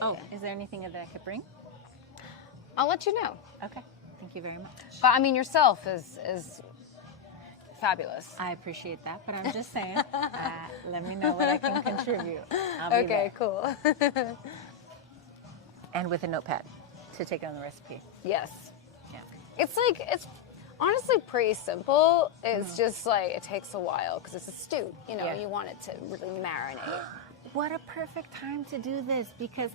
Oh, is there anything that I could bring? I'll let you know. Okay. Thank you very much. But I mean, yourself is fabulous. I appreciate that, but I'm just saying, let me know what I can contribute. I'll be Okay, there. cool. And with a notepad to take on the recipe. Yes. Yeah. It's honestly pretty simple. It's just like, it takes a while because it's a stew. You know, Yeah. you want it to really marinate. What a perfect time to do this because